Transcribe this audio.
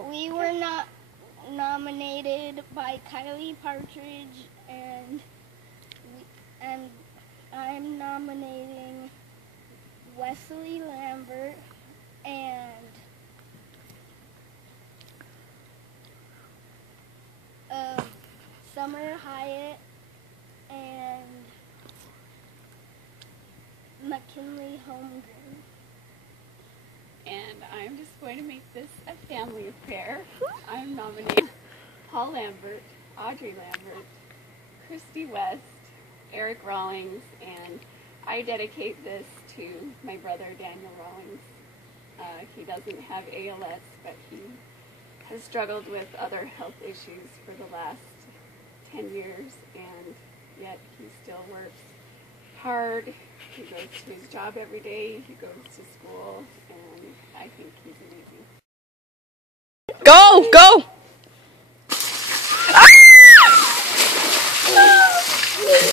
We were not nominated by Kylie Partridge, and I'm nominating Wesley Lambert and Summer Hyatt and McKinley Holmgren. And I'm just going to make this a family affair. I'm nominating Paul Lambert, Audrey Lambert, Christy West, Eric Rawlings, and I dedicate this to my brother Daniel Rawlings. He doesn't have ALS, but he has struggled with other health issues for the last 10 years, and yet he still works hard. He goes to his job every day, he goes to school, and I think he's amazing. Go!